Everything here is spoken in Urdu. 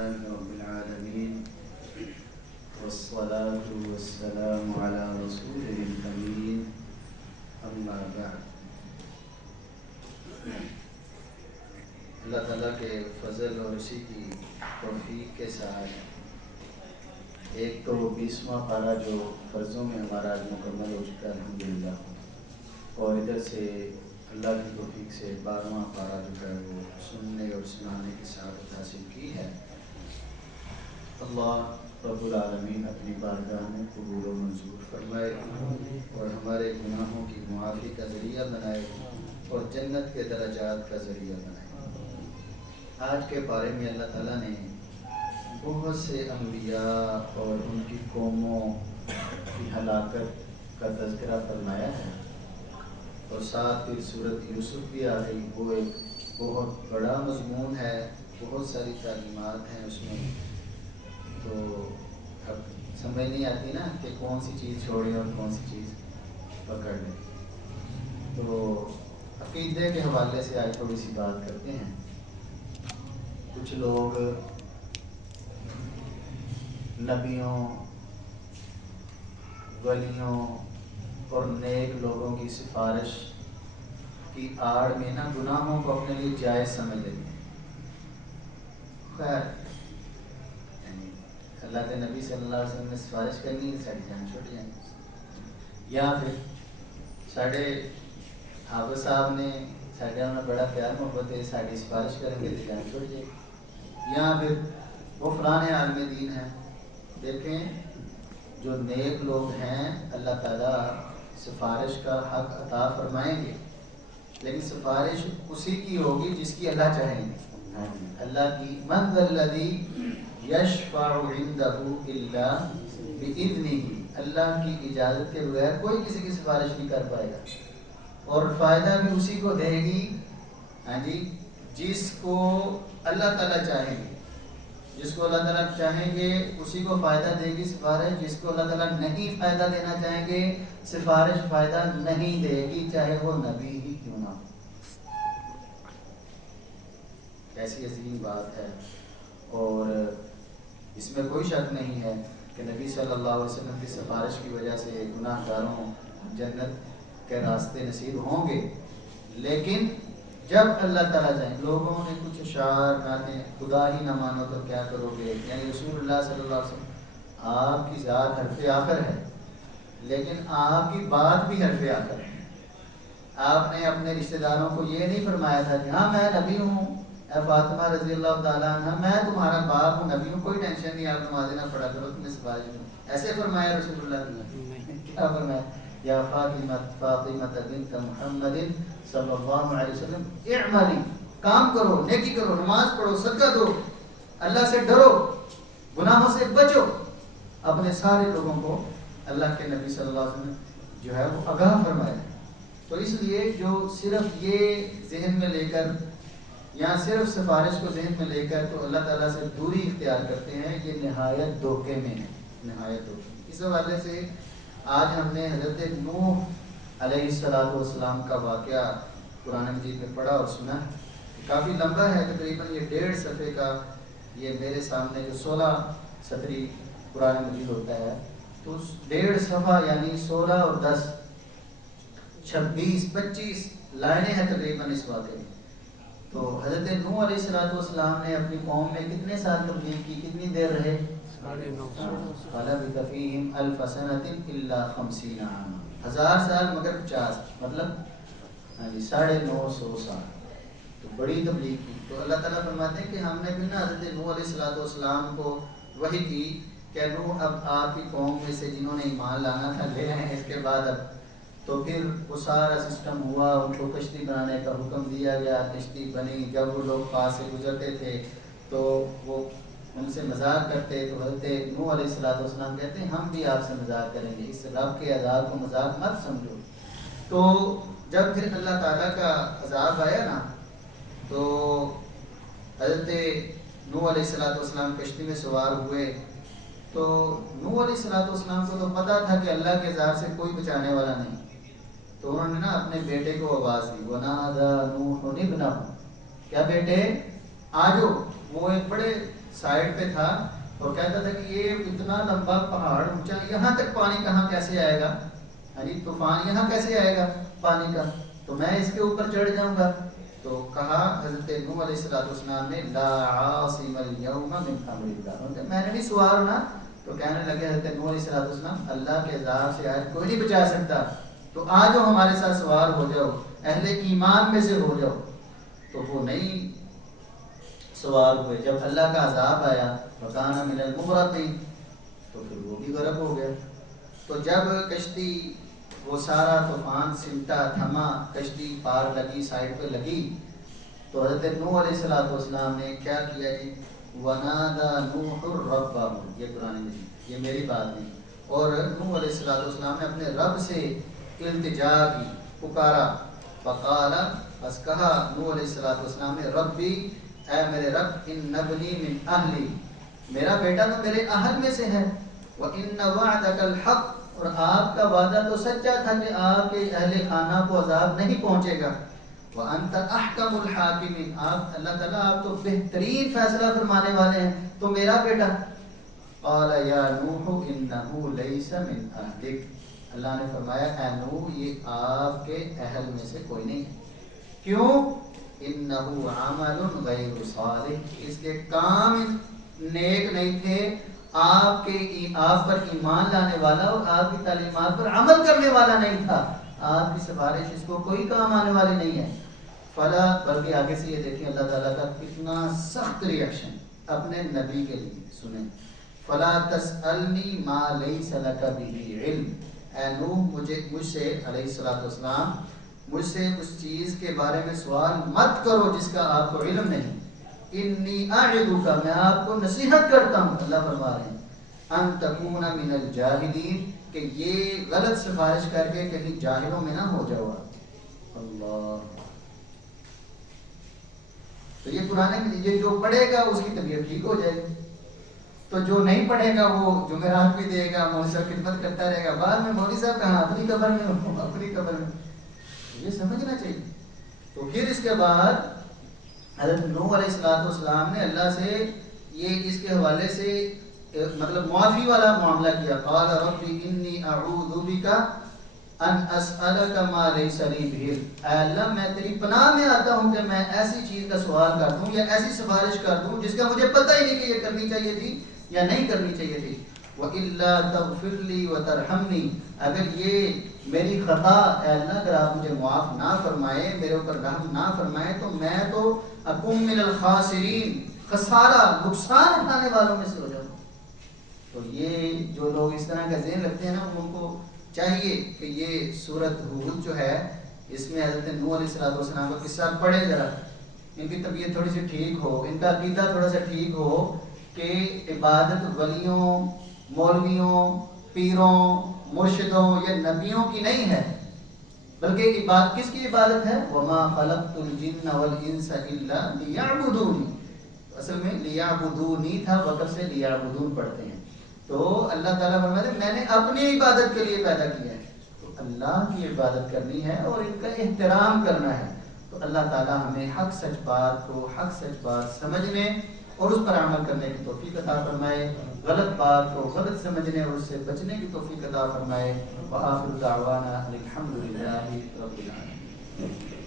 لله رب العالمين والصلاة والسلام على رسوله الأمين أما بعد. اللہ تعالیٰ کے فضل اور اسی کی توفیق کے ساتھ ایک تو 20واں پارہ جو فرضوں میں ہمارا آج مکمل ہو چکا ہے الحمدللہ، اور ادھر سے اللہ کی توفیق سے 12واں پارہ جو ہے وہ سننے اور سنانے کی سعادت حاصل کی ہے. اللہ رب العالمین اپنی بارگاہ میں قبول و منظور فرمائے اور ہمارے گناہوں کی معافی کا ذریعہ بنائے اور جنت کے درجات کا ذریعہ بنائے. آج کے پارے میں اللہ تعالیٰ نے بہت سے انبیاء اور ان کی قوموں کی ہلاکت کا تذکرہ فرمایا ہے، اور ساتھ پھر سورۃ یوسف بھی آ گئی. وہ ایک بہت بڑا مضمون ہے، بہت ساری تعلیمات ہیں اس میں، تو اب سمجھ نہیں آتی نا کہ کون سی چیز چھوڑیں اور کون سی چیز پکڑ لیں. تو عقیدے کے حوالے سے آج تھوڑی سی بات کرتے ہیں. کچھ لوگ نبیوں، ولیوں اور نیک لوگوں کی سفارش کی آڑ میں نا گناہوں کو اپنے لیے جائز سمجھ لیتے ہیں. خیر، اللہ کے نبی صلی اللہ علیہ وسلم نے سفارش کرنی ہے، ساری جان چھوٹ جائیں. یا پھر ساڑھے حافظ صاحب نے ساڑھے میں بڑا پیار محبت ہے، ساری سفارش کریں گے تو جان چھوٹ جائے. یا پھر وہ فلاں عالم دین ہیں. دیکھیں، جو نیک لوگ ہیں اللہ تعالیٰ سفارش کا حق عطا فرمائیں گے، لیکن سفارش اسی کی ہوگی جس کی اللہ چاہیں گے. اللہ کی من ذا الذی یشفع عندہ الا بإذنہ، اللہ کی اجازت کے بغیر کوئی کسی کی سفارش نہیں کر پائے گا، اور فائدہ بھی اسی کو دے گی جس کو اللہ تعالیٰ چاہیں گے. جس کو اللہ تعالیٰ چاہیں گے اسی کو فائدہ دے گی سفارش. جس کو اللہ تعالیٰ نہیں فائدہ دینا چاہیں گے سفارش فائدہ نہیں دے گی، چاہے وہ نبی ہی کیوں نہ ہو. ایسی عظیم بات ہے، اور اس میں کوئی شک نہیں ہے کہ نبی صلی اللہ علیہ وسلم کی سفارش کی وجہ سے گناہ گاروں جنت کے راستے نصیب ہوں گے. لیکن جب اللہ تعالیٰ جائیں، لوگوں نے کچھ اشعار گانے، خدا ہی نہ مانو تو کیا کرو گے، یعنی رسول اللہ صلی اللہ علیہ وسلم آپ کی ذات حرف آخر ہے، لیکن آپ کی بات بھی حرف آخر ہے. آپ نے اپنے رشتہ داروں کو یہ نہیں فرمایا تھا کہ ہاں میں نبی ہوں، اے فاطمہ رضی اللہ تعالیٰ عنہ میں تمہارا باپ ہوں، نبی ہوں، کوئی ٹینشن نہیں، آپ نماز نہ پڑھا کرو، تمہیں سفارش نہیں. ایسے فرمایا رسول اللہ نے؟ کیا فرمایا؟ یا فاطمہ بنت محمد صلی اللہ علیہ وسلم اعملی، کام کرو، نیکی کرو، نماز پڑھو، صدقہ دو، اللہ سے ڈرو، گناہوں سے بچو. اپنے سارے لوگوں کو اللہ کے نبی صلی اللہ علیہ وسلم جو ہے وہ آگاہ فرمایا. تو اس لیے جو صرف یہ ذہن میں لے کر یا صرف سفارش کو ذہن میں لے کر تو اللہ تعالیٰ سے دوری اختیار کرتے ہیں، یہ نہایت دھوکے میں ہے، نہایت دھوکے. اس حوالے سے آج ہم نے حضرت نوح علیہ السلام کا واقعہ قرآن مجید میں پڑھا اور سنا. کافی لمبا ہے، تقریباً یہ 1.5 صفحے کا. یہ میرے سامنے جو 16 سطری قرآن مجید ہوتا ہے، تو 1.5 صفحہ یعنی 16 اور 10 26 لائنیں ہیں تقریباً اس واقعے میں. تو حضرت نوح علیہ السلام نے اپنی قوم میں کتنے سال تبلیغ کی، کتنی دیر رہے؟ 9 فیہم 1000 سنۃ الا 50 عاما، 1000 سال مگر 50، مطلب 950 سال. تو بڑی تبلیغ کی. تو اللہ تعالیٰ فرماتے ہیں کہ ہم نے بھی نا حضرت نوح علیہ السلام کو وحی کی کہ نوح اب آپ کی قوم میں سے جنہوں نے ایمان لانا تھا لے آئے ہیں. اس کے بعد اب تو پھر وہ سارا سسٹم ہوا، ان کو کشتی بنانے کا حکم دیا گیا، کشتی بنی. جب وہ لوگ پاس سے گزرتے تھے تو وہ ان سے مذاق کرتے، تو حضرت نوح علیہ السلام کہتے ہیں ہم بھی آپ سے مذاق کریں گے، اس رب کے عذاب کو مذاق مت سمجھو. تو جب پھر اللہ تعالیٰ کا عذاب آیا نا، تو حضرت نوح علیہ السلام کشتی میں سوار ہوئے. تو نوح علیہ السلام کو تو پتا تھا کہ اللہ کے عذاب سے کوئی بچانے والا نہیں. تو انہوں نے نا اپنے بیٹے کو آواز دی، وَنَادَى نُوحٌ ابْنَهُ، کیا بیٹے آ جاؤ. وہ ایک بڑے سائڈ پہ تھا اور کہتا تھا کہ یہ اتنا لمبا پہاڑ اونچا، یہاں تک پانی کہاں کیسے آئے گا، یعنی طوفان یہاں کیسے آئے گا پانی کا، تو میں اس کے اوپر چڑھ جاؤں گا. تو کہا حضرت نوح علیہ السلام نے لا عاصم اليوم من امر اللہ، میں نے بھی سوار ہونا. تو کہنے لگے حضرت نوح علیہ السلام اللہ کے عذاب سے آج کوئی نہیں بچا سکتا، تو آ جاؤ ہمارے ساتھ سوار ہو جاؤ، اہل ایمان میں سے ہو جاؤ. تو وہ نہیں سوار ہوئے. جب اللہ کا عذاب آیا وکان من المغرقین، تو پھر وہ بھی غرق ہو گیا. تو جب کشتی وہ سارا طوفان سمٹا تھما، کشتی پار لگی، سائڈ پہ لگی، تو حضرت نوح علیہ السلام نے کیا کیا جی، وَنَادَى نُوحٌ رَبَّهُ، یہ قرآن مجید، یہ میری بات نہیں. اور نوح علیہ السلام نے اپنے رب سے التجا کی، پکارا. فقال، بس کہا نوح علیہ السلام نے ربی، اے میرے رب، ان ابنی من اہلی، میرا بیٹا تو میرے اہل میں سے ہے. وَإِنَّ وَعْدَكَ الْحَقُّ، اور آپ کا وعدہ تو سچا تھا کہ آپ کے اہل خانہ کو عذاب نہیں پہنچے گا. وَأَنْتَ أَحْكَمُ الْحَاكِمِينَ، آپ اللہ تعالیٰ آپ تو بہترین فیصلہ فرمانے والے ہیں، تو میرا بیٹا. قَالَ يَا نُوحُ إِنَّهُ لَيْسَ مِنْ أَهْلِكَ، اللہ نے فرمایا اے نوح یہ آپ کے اہل میں سے کوئی نہیں ہے. کیوں؟ إِنَّهُ عَمَلٌ غَيْرُ صَالِحٍ، اس کے کام نیک نہیں تھے، آپ پر ایمان لانے والا اور آپ کی تعلیمات پر عمل کرنے والا نہیں تھا، آپ کی سفارش اس کو کوئی کام آنے والی نہیں ہے. فلا، بلکہ آگے سے یہ دیکھیں اللہ تعالیٰ کا کتنا سخت ریئیکشن اپنے نبی کے لیے، سنیں. فلا تسألنی ما لیس لک بہ علم، اے نوح مجھ سے علیہ السلام مجھ سے اس چیز کے بارے میں سوال مت کرو جس کا آپ کو علم نہیں. انی اعظک، میں آپ کو نصیحت کرتا ہوں، اللہ فرما رہے ہیں، ان تکون من الجاہلین، کہ یہ غلط سفارش کر کے کہیں جاہلوں میں نہ ہو جاؤ. اللہ، تو یہ قرآن میں یہ جو پڑھے گا اس کی طبیعت ٹھیک ہو جائے گی، تو جو نہیں پڑھے گا وہ جمعرات بھی دے گا، مولوی صاحب خدمت کرتا رہے گا، بعد میں مولوی صاحب کہاں اپنی قبر میں ہو، اپنی قبر میں. یہ سمجھنا چاہیے. تو پھر اس کے بعد حضرت نوح علیہ السلام نے اللہ سے یہ اس کے حوالے سے مطلب معافی والا معاملہ کیا. قال رب انی اعوذ بک ان اسألک ما لیس لی بہ، اے اللہ میں تیری پناہ میں آتا ہوں کہ میں ایسی چیز کا سوال کر دوں یا ایسی سفارش کر دوں جس کا مجھے پتہ ہی نہیں کہ یہ کرنی چاہیے تھی یا نہیں کرنی چاہیے تھی. وَإِلَّا تَغْفِرْ لِي وَتَرْحَمْنِي، اگر یہ میری خطا، اے اللہ اگر آپ مجھے معاف نہ فرمائے، میرے اوپر رحم نہ فرمائے، تو میں تو اکون من الخاسرین، خسارہ نقصان اٹھانے والوں میں سے ہو جاؤں. تو یہ جو لوگ اس طرح کا ذہن رکھتے ہیں نا، ان کو چاہیے کہ یہ سورۃ ہود جو ہے اس میں حضرت نوح علیہ السلام کا قصہ پڑھے ذرا، ان کی طبیعت تھوڑی سی ٹھیک ہو، ان کا عقیدہ تھوڑا سا ٹھیک ہو کہ عبادت ولیوں، مولویوں، پیروں، مرشدوں یا نبیوں کی نہیں ہے، بلکہ عبادت کس کی عبادت ہے؟ وَمَا خَلَقْتُ الْجِنَّ وَالْإِنسَ إِلَّا لِيَعْبُدُونِ، اصل میں لیعبدونی تھا، وقف سے لیعبدون پڑھتے ہیں. تو اللہ تعالیٰ فرماتے ہیں میں نے اپنی عبادت کے لیے پیدا کیا ہے، تو اللہ کی عبادت کرنی ہے اور ان کا احترام کرنا ہے. تو اللہ تعالیٰ ہمیں حق سچ بات کو حق سچ بات سمجھنے اور اس پر عمل کرنے کی توفیق عطا فرمائے، غلط بات کو غلط سمجھنے اور اس سے بچنے کی توفیق عطا فرمائے. وآخر دعوانا الحمد للہ رب العالمین.